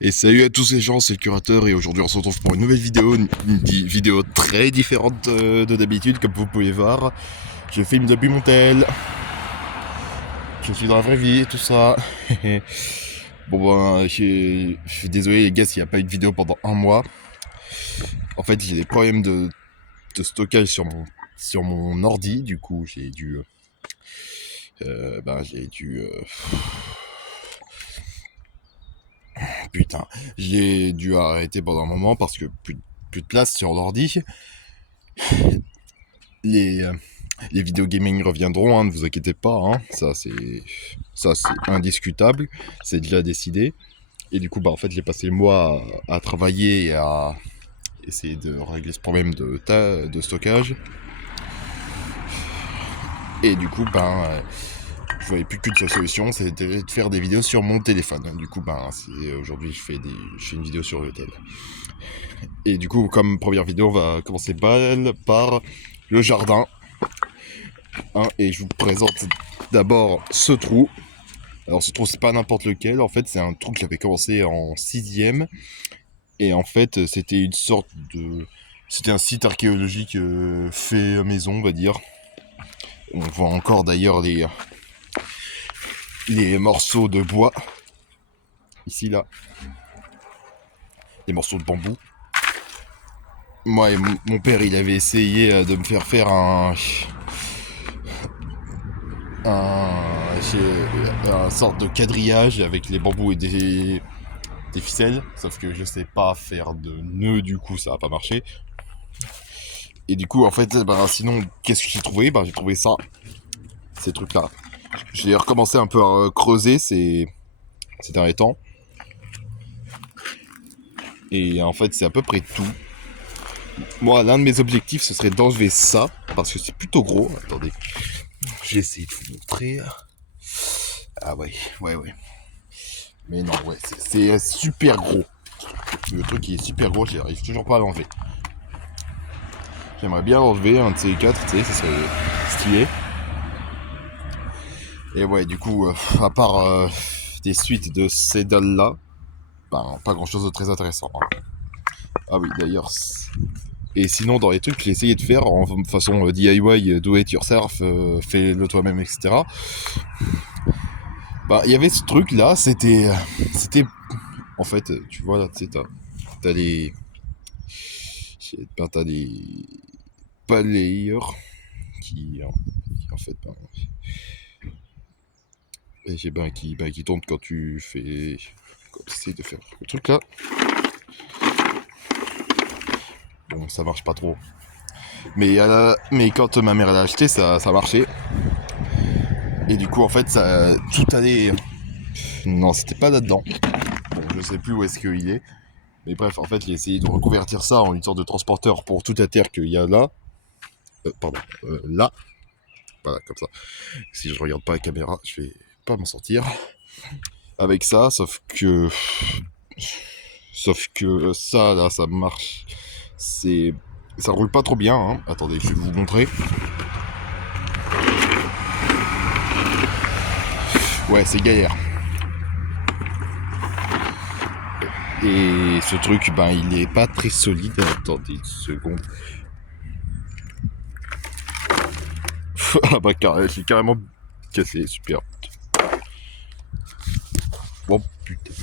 Et salut à tous les gens, c'est le curateur et aujourd'hui on se retrouve pour une nouvelle vidéo, une vidéo très différente de d'habitude comme vous pouvez voir. Je filme depuis mon tel, je suis dans la vraie vie, tout ça. Bon ben, je suis désolé les gars s'il n'y a pas eu de vidéo pendant un mois. En fait j'ai des problèmes de stockage sur mon ordi, du coup j'ai dû... Putain, j'ai dû arrêter pendant un moment parce que plus de place sur l'ordi. Les, les vidéos gaming reviendront, hein, ne vous inquiétez pas, hein, ça c'est indiscutable, c'est déjà décidé. Et du coup, bah en fait, j'ai passé le mois à travailler et à essayer de régler ce problème de stockage. Et du coup, je voyais plus qu'une seule solution, c'était de faire des vidéos sur mon téléphone. Du coup, aujourd'hui, je fais une vidéo sur le tel. Et du coup, comme première vidéo, on va commencer par le jardin. Hein, et je vous présente d'abord ce trou. Alors ce trou, c'est pas n'importe lequel, en fait c'est un trou que j'avais commencé en 6ème. Et en fait c'était une sorte de... C'était un site archéologique fait maison, on va dire. On voit encore d'ailleurs les morceaux de bois. Ici, là. Les morceaux de bambou. Moi et mon père, il avait essayé de me faire un sorte de quadrillage avec les bambous et des ficelles, sauf que je sais pas faire de nœuds, du coup ça va pas marcher. Et du coup en fait sinon qu'est-ce que j'ai trouvé? J'ai trouvé ça, ces trucs là. J'ai recommencé un peu à creuser ces derniers temps. Et en fait c'est à peu près tout. Moi l'un de mes objectifs ce serait d'enlever ça, parce que c'est plutôt gros. Attendez, j'ai essayé de vous montrer. Ah ouais. Mais non, ouais, c'est super gros. Le truc qui est super gros, j'arrive toujours pas à l'enlever. J'aimerais bien l'enlever, un de ces quatre, tu sais, ça serait stylé. Et ouais, du coup, à part des suites de ces dalles-là, pas grand-chose de très intéressant. Hein. Ah oui, d'ailleurs. Et sinon, dans les trucs que j'ai essayé de faire en façon DIY, do it yourself, fais-le toi-même, etc. Il y avait ce truc-là, c'était... En fait, tu vois, là, tu sais, t'as des... t'as des balayeurs qui en fait... qui tournent quand tu fais... Quand tu essaies de faire le truc là. Bon, ça marche pas trop. Mais quand ma mère l'a acheté, ça marchait. Et du coup, en fait, ça tout allait... Non, c'était pas là-dedans. Bon, je sais plus où est-ce qu'il est. Mais bref, en fait, j'ai essayé de reconvertir ça en une sorte de transporteur pour toute la terre qu'il y a là. Là. Voilà, comme ça. Si je regarde pas la caméra, je vais pas m'en sortir. Avec ça, sauf que ça, là, ça marche. Ça roule pas trop bien, hein. Attendez, je vais vous montrer. Ouais, c'est galère. Et ce truc, il est pas très solide. Attendez une seconde. J'ai carrément cassé, super. Bon, putain.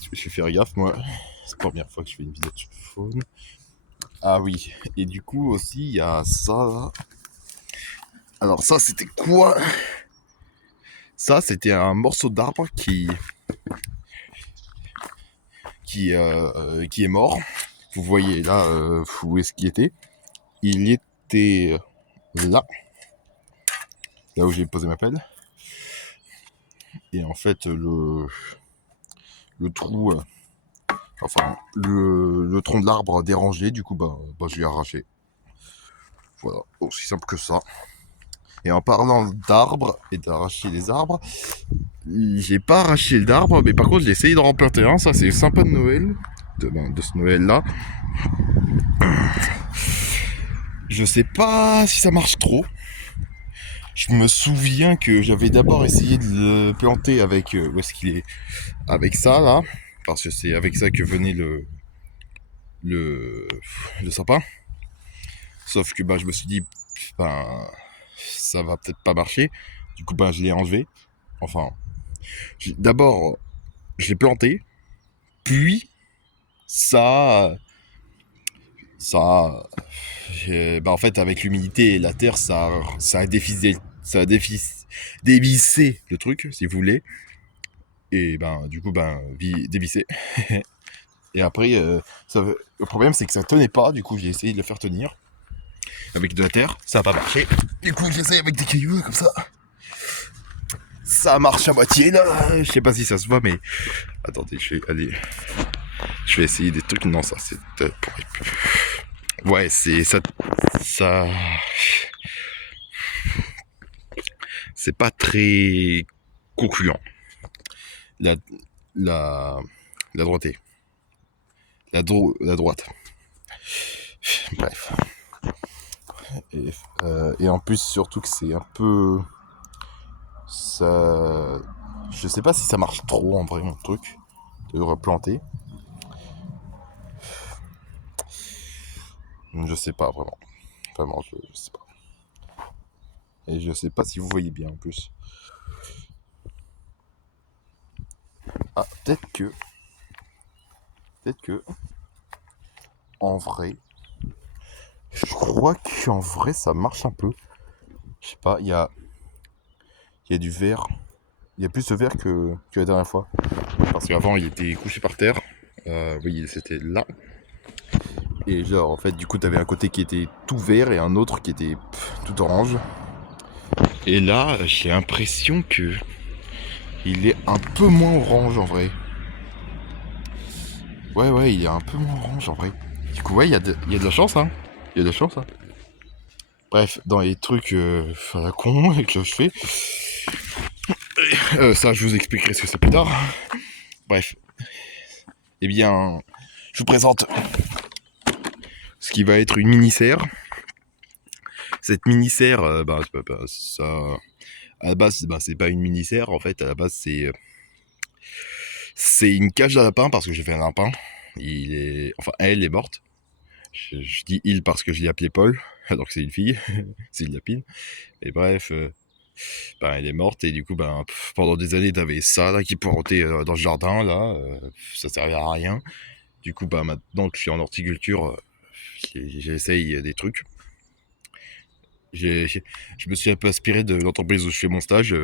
Je vais faire gaffe, moi. C'est la première fois que je fais une vidéo sur le phone. Ah oui, et du coup aussi, il y a ça, là. Alors ça, c'était quoi? Ça, c'était un morceau d'arbre qui est mort. Vous voyez là où est-ce qu'il était? Il était là où j'ai posé ma pelle. Et en fait, le trou, le tronc de l'arbre dérangé, du coup, je l'ai arraché. Voilà, aussi simple que ça. Et en parlant d'arbres et d'arracher les arbres, j'ai pas arraché l'arbre, mais par contre j'ai essayé d'en replanter un. Ça c'est sympa de Noël, de ce Noël-là. Je sais pas si ça marche trop. Je me souviens que j'avais d'abord essayé de le planter avec où est-ce qu'il est? Avec ça là. parce que c'est avec ça que venait le sapin. Sauf que je me suis dit, ça va peut-être pas marcher. Du coup, je l'ai enlevé. Enfin, d'abord, je l'ai planté, puis ça, en fait, avec l'humidité et la terre, ça a dévissé le truc, si vous voulez. Et du coup, dévissé. Et après, le problème, c'est que ça tenait pas. Du coup, j'ai essayé de le faire tenir avec de la terre. Ça n'a pas marché. Du coup, j'essaye avec des cailloux comme ça. Ça marche à moitié là. Je sais pas si ça se voit, mais attendez, je vais essayer des trucs. Non, ça c'est ouais, c'est ça. C'est pas très concluant. La droite. La droite. Bref. Et en plus, surtout que c'est un peu. Ça. Je sais pas si ça marche trop en vrai, mon truc. De replanter. Je sais pas vraiment. Vraiment, je sais pas. Et je sais pas si vous voyez bien en plus. Ah, peut-être que. En vrai. Je crois qu'en vrai, ça marche un peu. Je sais pas, il y a du vert. Il y a plus de vert que la dernière fois. Parce qu'avant, il était couché par terre. Oui, c'était là. Et genre, en fait, du coup, t'avais un côté qui était tout vert et un autre qui était tout orange. Et là, j'ai l'impression que il est un peu moins orange en vrai. Ouais, il est un peu moins orange en vrai. Du coup, ouais, il y a de la chance, hein. Il y a de la chance, hein. Bref, dans les trucs à la con que je fais, ça, je vous expliquerai ce que c'est plus tard. Bref. Eh bien, je vous présente ce qui va être une mini-serre. Cette mini-serre, ça... À la base, c'est pas une mini-serre, en fait. À la base, c'est une cage à lapin, parce que j'ai fait un lapin. Elle est morte. Je dis il parce que je l'ai appelé Paul, alors que c'est une fille. C'est une lapine. Et bref... elle est morte et du coup pendant des années t'avais ça là qui pointait dans le jardin là, ça servait à rien. Du coup maintenant que je suis en horticulture, j'essaye des trucs. Je me suis un peu inspiré de l'entreprise où je fais mon stage,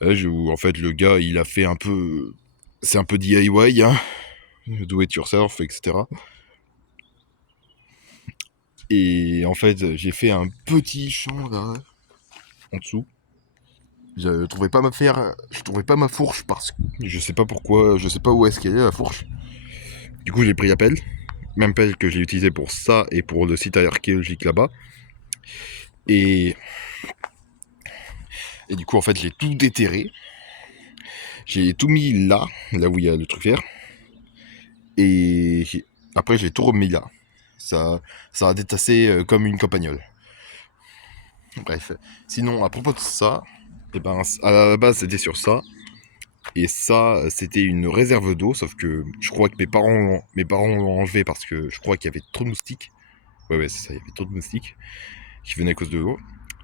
où en fait le gars il a fait un peu, c'est un peu DIY, hein, do it yourself, etc. Et en fait j'ai fait un petit champ là en dessous. Je trouvais pas ma fourche parce que je sais pas pourquoi, je sais pas où est-ce qu'elle est la fourche. Du coup j'ai pris la pelle, même pelle que j'ai utilisée pour ça et pour le site archéologique là-bas. Et du coup en fait j'ai tout déterré. J'ai tout mis là où il y a le truc vert. Et après j'ai tout remis là. Ça a détassé comme une campagnole. Bref. Sinon à propos de ça, à la base c'était sur ça. Et ça, c'était une réserve d'eau, sauf que je crois que mes parents l'ont enlevé parce que je crois qu'il y avait trop de moustiques. Ouais, c'est ça, il y avait trop de moustiques qui venaient à cause de l'eau.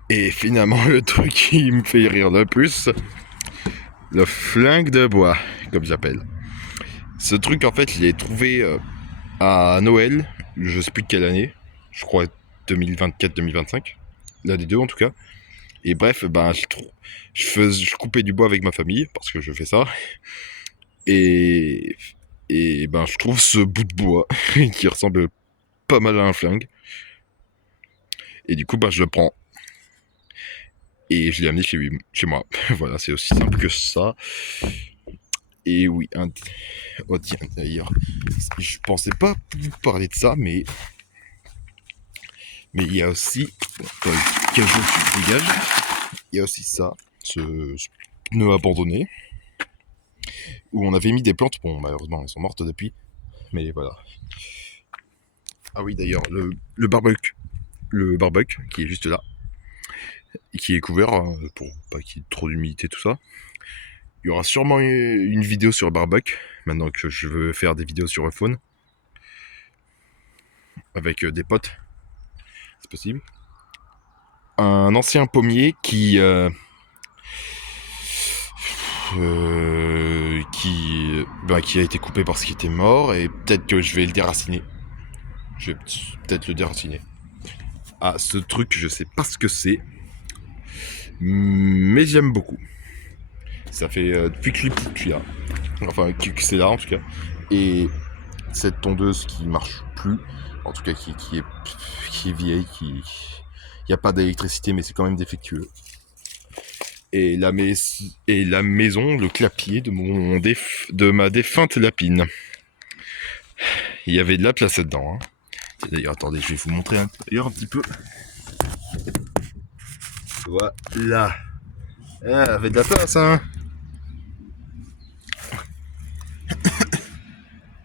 Et finalement, le truc qui me fait rire le plus, le flingue de bois, comme j'appelle. Ce truc, en fait, je l'ai trouvé à Noël, je sais plus de quelle année, je crois 2024-2025, l'un des deux en tout cas. Et bref, je coupais du bois avec ma famille, parce que je fais ça. Et je trouve ce bout de bois qui ressemble pas mal à un flingue. Et du coup, je le prends. Et je l'ai amené chez moi. Voilà, c'est aussi simple que ça. Et oui, oh tiens, d'ailleurs, je pensais pas vous parler de ça, mais il y a aussi, quel jour tu dégages, il y a aussi ça, ce pneu abandonné, où on avait mis des plantes. Bon, malheureusement, elles sont mortes depuis, mais voilà. Ah oui, d'ailleurs, le barbecue qui est juste là, qui est couvert pour pas qu'il y ait trop d'humidité, tout ça. Il y aura sûrement une vidéo sur Barbuck, maintenant que je veux faire des vidéos sur iPhone. Avec des potes. C'est possible. Un ancien pommier qui a été coupé parce qu'il était mort, et peut-être que je vais le déraciner. Je vais peut-être le déraciner. Ah, ce truc, je sais pas ce que c'est, mais j'aime beaucoup. Ça fait depuis que je suis là, enfin que c'est là en tout cas, et cette tondeuse qui marche plus, en tout cas qui est vieille, il n'y a pas d'électricité, mais c'est quand même défectueux. Et la maison, le clapier de ma défunte lapine. Il y avait de la place là-dedans. Hein. D'ailleurs, attendez, je vais vous montrer un petit peu. Voilà. Ah, elle avait de la place, hein.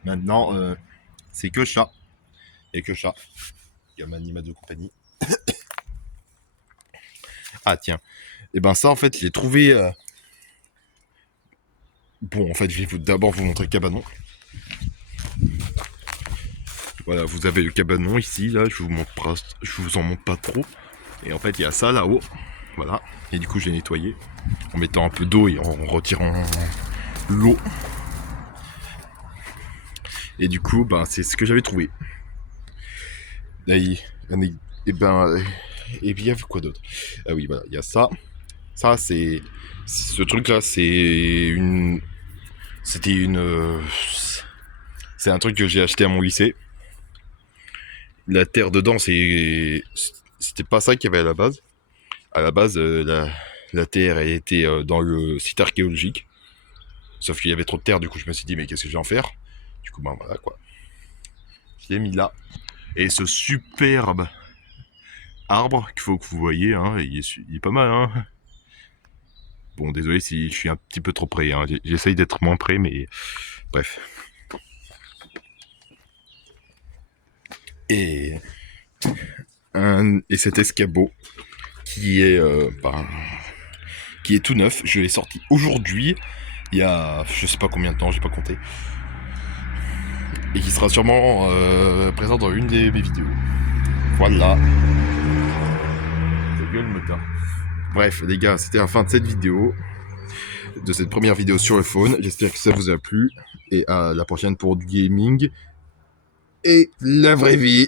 Maintenant, c'est que chat. Et que chat. Il y a ma animal de compagnie. Ah, tiens. Et ben ça, en fait, je l'ai trouvé... Bon, en fait, je vais d'abord vous montrer le cabanon. Voilà, vous avez le cabanon ici, là, je vous en montre pas trop. Et en fait, il y a ça là-haut. Voilà. Et du coup, j'ai nettoyé en mettant un peu d'eau et en retirant l'eau. Et du coup, ben, c'est ce que j'avais trouvé. Et bien, il y avait quoi d'autre? Ah oui, voilà, il y a ça. Ça, c'est... Ce truc-là, c'est c'est un truc que j'ai acheté à mon lycée. La terre dedans, c'était pas ça qu'il y avait à la base. À la base, la terre, elle était dans le site archéologique. Sauf qu'il y avait trop de terre, du coup, je me suis dit, mais qu'est-ce que je vais en faire? Du coup, ben voilà, quoi. Je l'ai mis là. Et ce superbe arbre qu'il faut que vous voyez, hein, il est pas mal, hein. Bon, désolé si je suis un petit peu trop près, hein. J'essaye d'être moins près, mais bref. Et cet escabeau qui est tout neuf, je l'ai sorti aujourd'hui, il y a je sais pas combien de temps, j'ai pas compté, et qui sera sûrement présent dans une de mes vidéos. Voilà. Ta gueule, motard. Bref, les gars, c'était la fin de cette vidéo, de cette première vidéo sur le phone. J'espère que ça vous a plu, et à la prochaine pour du gaming et la vraie vie.